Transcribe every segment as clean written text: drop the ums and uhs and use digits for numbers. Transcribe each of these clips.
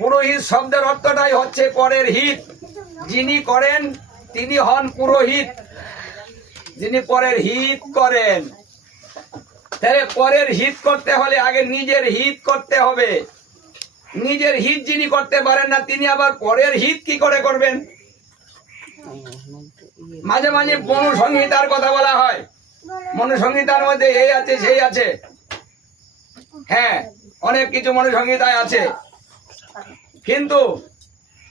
পুরোহিত শব্দের অর্থটাই হচ্ছে পরের হিত। যিনি করেন তিনি হন পুরোহিত, যিনি পরের হিত করেন। তাহলে পরের হিত করতে হলে আগে নিজের হিত করতে হবে। নিজের হিত যিনি করতে পারেন না, তিনি আবার পরের হিত কি করে করবেন? মাঝে মাঝে মনুসংহিতার কথা বলা হয়। মনুসংহিতার মধ্যে এই আছে সেই আছে, হ্যাঁ অনেক কিছু মনুসংহিতায় আছে, কিন্তু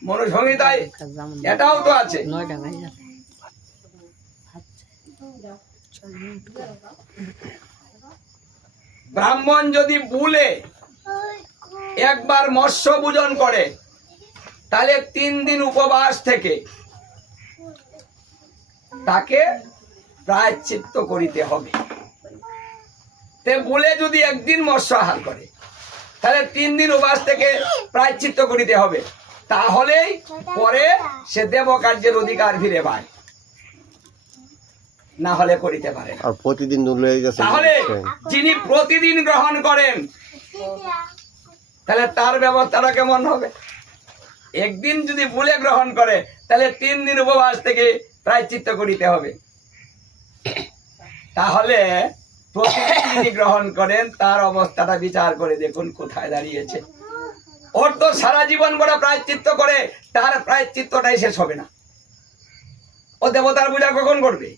মনুসংহিতায় এটাও তো আছে। ব্রাহ্মণ যদি ভুলে একবার মৎস্য ভোজন করে, তাহলে 3 দিন উপবাস থেকে তাকে প্রায়শ্চিত্ত করিতে হবে। তে ভুলে যদি একদিন মৎস্য আহার করে, তাহলে 3 দিন উপবাস থেকে প্রায়শ্চিত্ত করিতে হবে। তাহলেই পরে সে দেব কার্যের অধিকার ফিরে পায়, না হলে করিতে পারে না। আর প্রতিদিন তাহলে যিনি প্রতিদিন গ্রহণ করেন, তাহলে তার ব্যবস্থাটা কেমন হবে? একদিন যদি ভুলে গ্রহণ করে, তাহলে 3 দিন উপবাস থেকে প্রায়শ্চিত্ত করিতে হবে। তাহলে প্রতিদিন যিনি গ্রহণ করেন, তার অবস্থাটা বিচার করে দেখুন কোথায় দাঁড়িয়েছে। ওর তো সারা জীবন বড় প্রায়শ্চিত্ত করে, তার প্রায়শ্চিত্তটাই শেষ হবে না। ও দেবতার পূজা কখন করবে?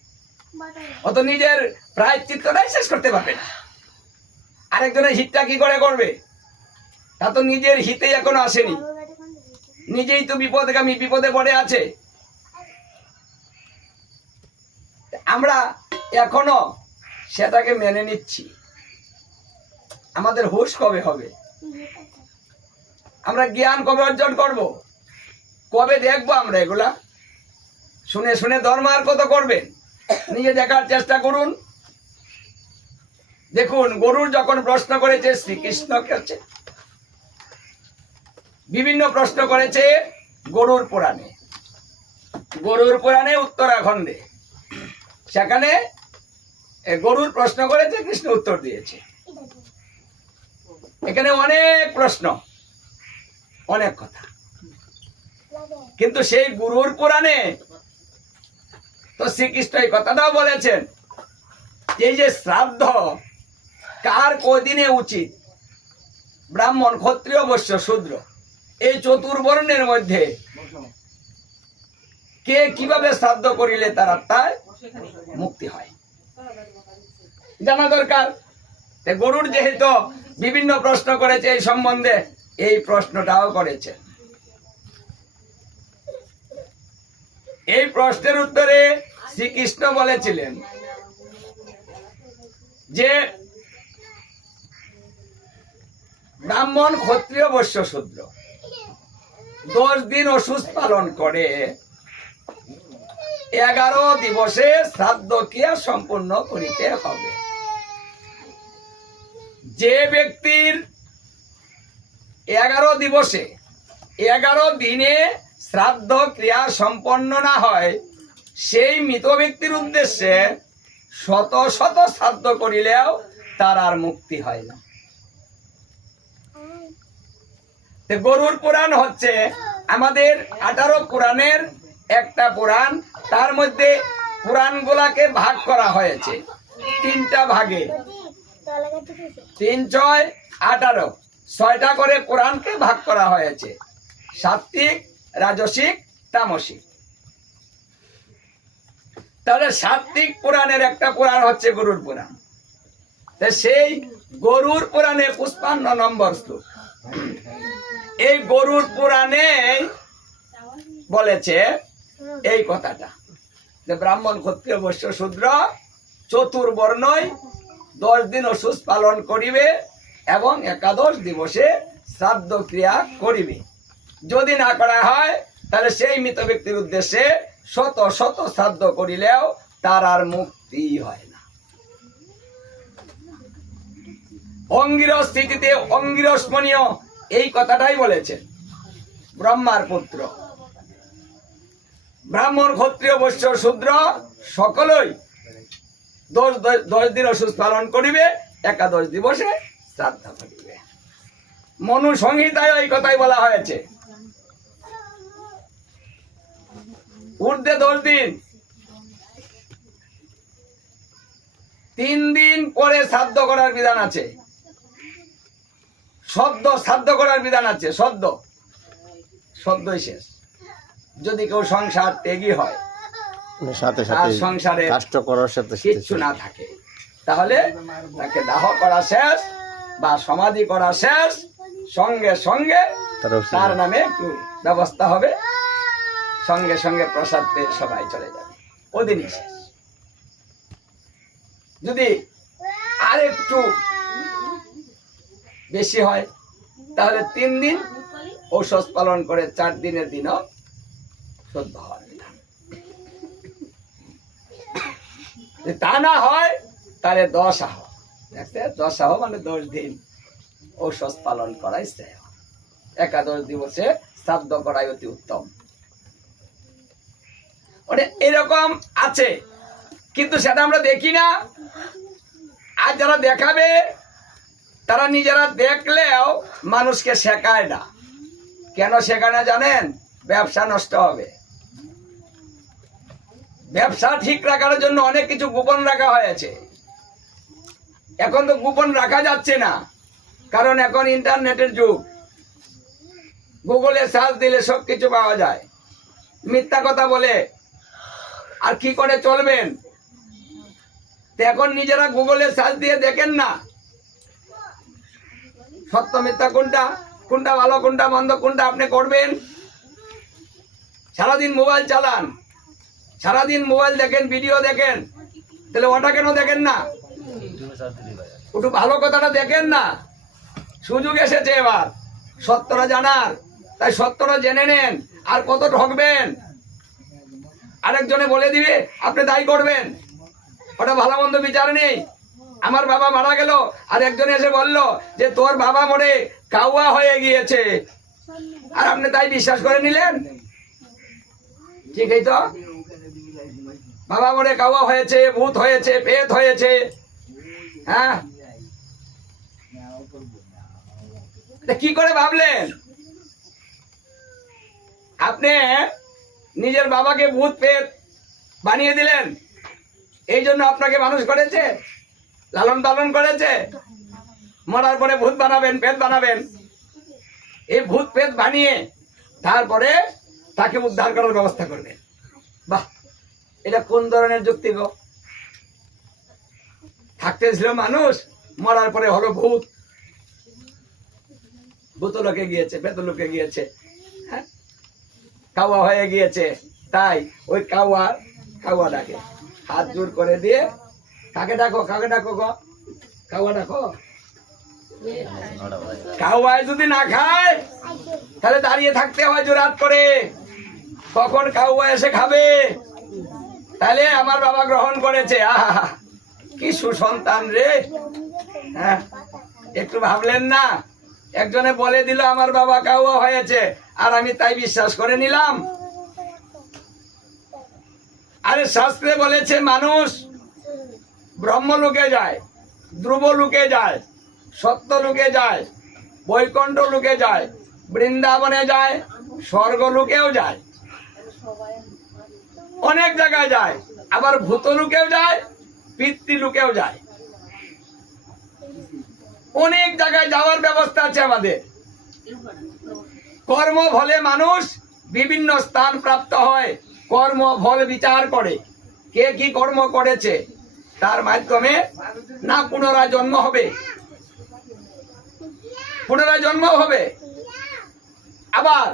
ও তো নিজের প্রায়শ্চিত্তটাই শেষ করতে পারবে না। আরেকজনের হিতটা কি করে করবে? তা তো নিজের হিতেই এখনো আসেনি, নিজেই তো বিপদগামী, বিপদে পড়ে আছে। আমরা এখনো সেটাকে মেনে নিচ্ছি। আমাদের হুঁশ কবে হবে? আমরা জ্ঞান কবে অর্জন করব? কবে দেখবো আমরা এগুলা? শুনে শুনে ধর্ম আর কত করবেন? নিজে দেখার চেষ্টা করুন। দেখুন, গরুর যখন প্রশ্ন করেছে শ্রীকৃষ্ণকে, হচ্ছে বিভিন্ন প্রশ্ন করেছে গরুর পুরাণে। গরুর পুরাণে উত্তরাখণ্ডে, সেখানে গরুর প্রশ্ন করেছে, কৃষ্ণ উত্তর দিয়েছে। এখানে অনেক প্রশ্ন, অনেক কথা, কিন্তু সেই গরুর পুরাণে তো শ্রীকৃষ্ণ এই কথাটাও বলেছেন, এই যে শ্রাদ্ধ কার কদিনে উচিত, ব্রাহ্মণ, ক্ষত্রিয়, বৈশ্য, শূদ্র, এই চতুর্বর্ণের মধ্যে কে কিভাবে শ্রাদ্ধ করিলে তার আত্মায় মুক্তি হয় জানা দরকার। গরুর যেহেতু বিভিন্ন প্রশ্ন করেছে এই সম্বন্ধে, এই প্রশ্নটাও করেছে। এই প্রশ্নের উত্তরে শ্রীকৃষ্ণ বলেছিলেন যে ব্রাহ্মণ, ক্ষত্রিয়, বৈশ্য, শূদ্র 10 দিন অসুস্থ পালন করে 11 দিবসে শ্রাদ্ধ ক্রিয়া সম্পূর্ণ করিতে হবে। যে ব্যক্তির 11 দিবসে 11 দিনে শ্রাদ্ধ ক্রিয়া সম্পন্ন না হয়, সেই মৃত ব্যক্তির উদ্দেশ্যে শত শত শ্রাদ্ধ করিলেও তার আর মুক্তি হয় না। গরুর পুরাণ হচ্ছে আমাদের 18 পুরাণের একটা পুরাণ। তার মধ্যে পুরাণগুলাকে ভাগ করা হয়েছে 3টা ভাগে, 3 × 6 = 18, 6টা করে পুরাণকে ভাগ করা হয়েছে, সাত্ত্বিক, রাজসিক, তামসিক। তাহলে সাত্ত্বিক পুরাণের একটা পুরাণ হচ্ছে গরুর পুরাণ। সেই গরুর পুরাণে 55 নম্বর শ্লোক। এই গরুর পুরাণে বলেছে এই কথাটা যে ব্রাহ্মণ, ক্ষত্রিয়, বৈশ্য, শূদ্র চতুর্বর্ণই 10 দিন অসুস্থ পালন করিবে এবং 11 দিবসে শ্রাদ্ধ ক্রিয়া করিবে। যদি না করা হয়, তাহলে সেই মৃত ব্যক্তির উদ্দেশ্যে শত শত শ্রাদ্ধ করিলেও তার আর মুক্তি হয় না। অঙ্গিরস স্থিতিতে অঙ্গিরসমণীয় এই কথাটাই বলেছেন। ব্রহ্মার পুত্র ব্রাহ্মণ, ক্ষত্রিয়, বৈশ্য, শূদ্র সকলেই 10 দিন অসুস্থ পালন করিবে, 11 দিবসে শ্রাদ্ধ করিবে। মনু সংহিতায় এই কথাই বলা হয়েছে। ঊর্ধ্বে 10 দিন, 3 দিন পরে শ্রাদ্ধ করার বিধান আছে, সদ্য শ্রাদ্ধ করার বিধান আছে। সদ্যই শেষ। যদি কেউ সংসার ত্যাগী হয়, সাথে তার সাথে সংসারে কাষ্ট করার সাথে কিচ্ছু না থাকে, তাহলে তাকে দাহ করা শেষ বা সমাধি করা শেষ, সঙ্গে সঙ্গে তার নামে একটু ব্যবস্থা হবে, সঙ্গে সঙ্গে প্রসাদ পেয়ে সবাই চলে যাবে, ওদিনই শেষ। যদি আর একটু বেশি হয় তাহলে 3 দিন ঔষধ পালন করে 4 দিনের দিনও শুদ্ধ হওয়ার বিধান। যদি তা না হয় তাহলে 10 আহ, 10 আহ মানে 10 দিন ঔষধ পালন করাই শ্রেয়। 11 দিবসে শ্রাদ্ধ করাই অতি উত্তম। মানে এরকম আছে, কিন্তু সেটা আমরা দেখি না। আর যারা দেখাবে তারা নিজেরা দেখলেও মানুষকে শেখায় না। কেন শেখায় না জানেন? ব্যবসা নষ্ট হবে। ব্যবসা ঠিক রাখার জন্য অনেক কিছু গোপন রাখা হয়েছে। এখন তো গোপন রাখা যাচ্ছে না, কারণ এখন ইন্টারনেটের যুগ। গুগলে সার্চ দিলে সব কিছু পাওয়া যায়। মিথ্যা কথা বলে আর কি করে চলবেন? তো এখন নিজেরা গুগলে সার্চ দিয়ে দেখেন না সত্য মিথ্যা কোনটা, কোনটা ভালো কোনটা মন্দ, কোনটা আপনি করবেন। সারাদিন মোবাইল চালান, সারাদিন মোবাইল দেখেন, ভিডিও দেখেন, তাহলে ওটা কেন দেখেন না? একটু ভালো কথাটা দেখেন না। সুযোগ এসেছে এবার সত্যটা জানার, তাই সত্যটা জেনে নেন। আর কত ঠকবেন? আরেকজনে বলে দিবে, আপনি দায়ী করবেন। ওটা ভালো মন্দ বিচার নেই। আমার বাবা মারা গেল, আর একজন এসে বলল যে তোর বাবা মরে কাউয়া হয়ে গিয়েছে, আর আপনি তাই বিশ্বাস করে নিলেন। ঠিকই তো, বাবা মরে কাউয়া হয়েছে, ভূত হয়েছে, পেট হয়েছে। হ্যাঁ, কি করে ভাবলেন? আপনি নিজের বাবাকে ভূত পেট বানিয়ে দিলেন। এই জন্য আপনাকে মানুষ করেছে, লালন পালন করেছে। মরার পরে ভূত বানাবেন, পেট বানাবেন। এই ভূত পেট বানিয়ে তারপরে তাকে উদ্ধার করার ব্যবস্থা করবেন। বাহ, এটা কোন ধরনের যুক্তি গো? থাকতে ছিল মানুষ, মরার পরে হলো ভূত। ভূত লোকে গিয়েছে, পেট লোকে গিয়েছে, হ্যাঁ, কাওয়া হয়ে গিয়েছে। তাই ওই কাওয়া ডাকে, হাত জোর করে দিয়ে, কাকে ডাকো, কাকে ডাকো গো, কাওয়া ডাকো। কাওয়ায় যদি না খায় তাহলে দাঁড়িয়ে থাকতে হয় জোরাত করে, কখন কাওয়া এসে খাবে। তাহলে আমার বাবা গ্রহণ করেছে, আহা কি সুসন্তান রে। হ্যাঁ, একটু ভাবলেন না? একজনে বলে দিল আমার বাবা কাওয়া হয়েছে, আর আমি তাই বিশ্বাস করে নিলাম। আরে শাস্ত্রে বলেছে মানুষ ব্রহ্মলোকে যায়, ধ্রুবলোকে যায়, সত্যলোকে যায়, বৈকুণ্ঠ লোকে যায়, বৃন্দাবনে যায়, স্বর্গলোকেও যায়, অনেক জায়গায় যায়। আবার ভূতলোকেও যায়, পিতৃলোকেও যায়। অনেক জায়গায় যাওয়ার ব্যবস্থা আছে আমাদের। কর্ম ফলে মানুষ বিভিন্ন স্থান প্রাপ্ত হয়। কর্ম ফল বিচার করে, কে কি কর্ম করেছে, তার মাধ্যমে না পুনরায় জন্ম হবে, পুনরায় জন্ম হবে। আবার